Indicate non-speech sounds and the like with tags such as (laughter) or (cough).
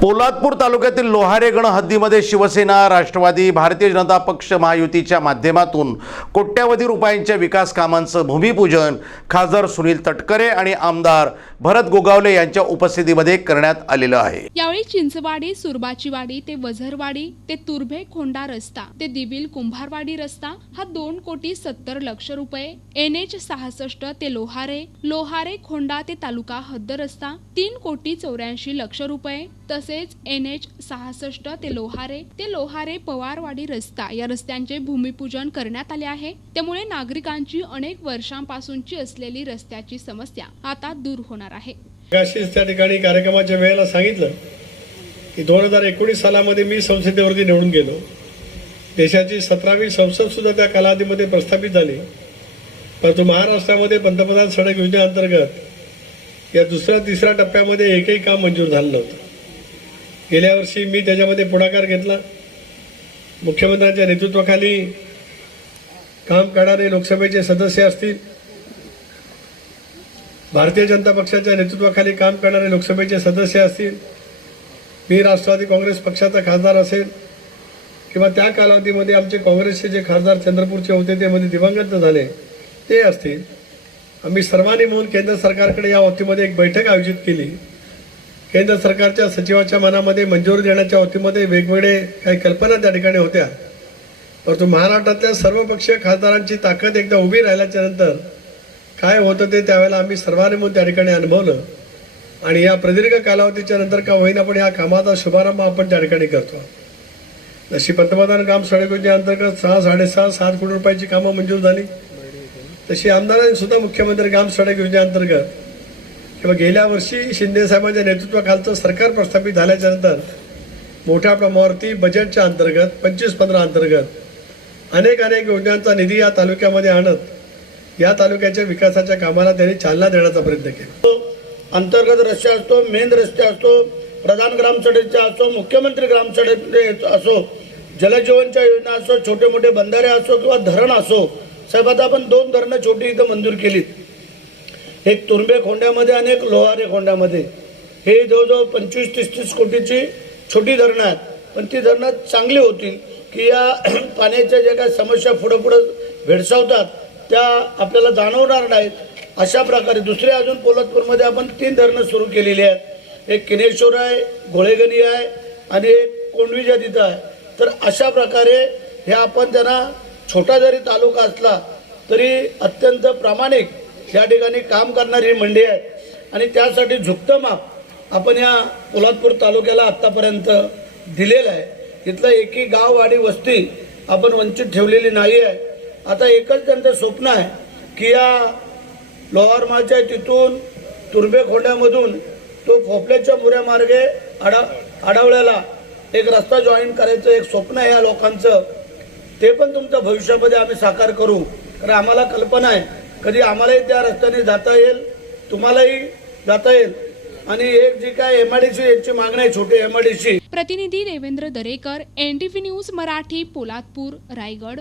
पोलादपूर तालुक्यातील लोहारेगण हद्दीमध्ये शिवसेना राष्ट्रवादी भारतीय जनता पक्ष महायुतीच्या माध्यमातून कोट्यावधी रुपयांच्या विकास कामांचं भूमिपूजन खासदार सुनील तटकरे आणि आमदार भरत गोगावले यांच्या उपस्थितीमध्ये करण्यात आलेलं आहे. यावेळी चिंचवाडी सुरबाचीवाडी ते वझरवाडी ते तुर्भे खोंडा रस्ता ते दिबिल कुंभारवाडी रस्ता हा दोन कोटी सत्तर लक्ष रुपये एन एच सहासष्ट ते लोहारे लोहारे खोंडा ते तालुका हद्द रस्ता तीन कोटी चौऱ्याऐंशी लक्ष रुपये तसेच एन एच सहासष्ट ते लोहारे ते लोहारे पवारवाडी रस्ता या रस्त्यांचे भूमिपूजन करण्यात आले आहे. त्यामुळे नागरिकांची अनेक वर्षांपासूनची असलेली रस्त्याची समस्या आता दूर होणार आहे. अशीच त्या ठिकाणी कार्यक्रमाच्या वेळेला सांगितलं की दोन हजार एकोणीस सालामध्ये मी संसदेवरती निवडून गेलो. देशाची सतरावी संसद सुद्धा त्या कालावधीमध्ये प्रस्थापित झाली. परंतु महाराष्ट्रामध्ये पंतप्रधान सडक योजनेअंतर्गत या दुसऱ्या तिसऱ्या टप्प्यामध्ये एकही काम मंजूर झालं नव्हतं. गेल्या वर्षी मी त्याच्यामध्ये पुढाकार घेतला. मुख्यमंत्र्यांच्या नेतृत्वाखाली काम करणारे लोकसभेचे सदस्य असतील. भारतीय जनता पक्षाच्या नेतृत्वाखाली काम करणारे लोकसभेचे सदस्य असतील. मी राष्ट्रवादी काँग्रेस पक्षाचा खासदार असेल. किंवा त्या कालावधीमध्ये आमचे काँग्रेसचे जे खासदार चंद्रपूरचे होते ते मध्ये दिवंगत झाले ते असतील. आम्ही सर्वांनी मिळून केंद्र सरकारकडे या बाबतीमध्ये एक बैठक आयोजित केली. केंद्र सरकारच्या सचिवाच्या मनामध्ये मंजुरी देण्याच्या वतीमध्ये वेगवेगळे काही कल्पना त्या ठिकाणी होत्या. परंतु महाराष्ट्रातल्या सर्व पक्षीय खासदारांची ताकद एकदा उभी राहिल्याच्या नंतर काय होतं ते त्यावेळेला आम्ही सर्वांनी म्हणून त्या ठिकाणी अनुभवलं. आणि या प्रदीर्घ कालावधीच्या नंतर का होईना पण या कामाचा शुभारंभ आपण त्या ठिकाणी करतो. जशी पंतप्रधान काम सडक योजनेअंतर्गत सहा साडेसहा सात कोटी रुपयाची कामं मंजूर झाली तशी आमदारांनी सुद्धा मुख्यमंत्री ग्राम सडक योजनेअंतर्गत किंवा गेल्या वर्षी शिंदे साहेबांच्या नेतृत्वाखालचं सरकार प्रस्थापित झाल्याच्यानंतर मोठ्या प्रमाणावरती बजेटच्या अंतर्गत पंचवीस पंधरा अंतर्गत अनेक अनेक योजनांचा निधी या तालुक्यामध्ये आणत या तालुक्याच्या विकासाच्या कामाला त्यांनी चालना देण्याचा प्रयत्न केला. अंतर्गत रस्ते असतो मेन रस्ते असतो प्रधान ग्रामसभेचा असो मुख्यमंत्री ग्राम असो जलजीवनच्या योजना असो छोटे मोठे बंधारे असो किंवा धरण असो साहेब आता आपण दोन धरणं छोटी इथं मंजूर केलीत. एक तुर्बे खोंड्यामध्ये आणि एक लोहारे खोंड्यामध्ये. हे जवळजवळ पंचवीस तीस तीस कोटीची छोटी धरणं आहेत. पण ती धरणं चांगली होतील की या (clears throat) पाण्याच्या ज्या काही समस्या पुढं पुढं भेडसावतात त्या आपल्याला जाणवणार नाहीत. अशा प्रकारे दुसरे अजून पोलादपूरमध्ये आपण तीन धरणं सुरू केलेली आहेत. एक किनेश्वर आहे घोळेगणी आहे आणि एक कोंडवीच्या तिथं आहे. तर अशा प्रकारे हे आपण त्यांना छोटा जरी तालुका असला तरी अत्यंत प्रामाणिक या ठिकाणी काम करणारी ही मंडळी आहे आणि त्यासाठी झुकतं माप आपण या पोलादपूर तालुक्याला आत्तापर्यंत दिलेलं आहे. इथलं एकही गाव वाडी वस्ती आपण वंचित ठेवलेली नाही आहे. आता एकच त्यांचं स्वप्न आहे की या लोहारमाच्या तिथून तुर्बे खोड्यामधून तो खोपल्याच्या मुऱ्या मार्गे आडा एक रस्ता जॉईन करायचं एक स्वप्न आहे या लोकांचं. ते पण तुमच्या भविष्यामध्ये आम्ही साकार करू. कारण आम्हाला कल्पना आहे कधी आम्हालाही त्या रस्त्याने जाता येईल तुम्हालाही जाता येईल. आणि एक जी काय एम आय डी सी यांची मागणी आहे छोटी एम आय डी सी प्रतिनिधी देवेंद्र दरेकर एन न्यूज मराठी पोलादपूर रायगड.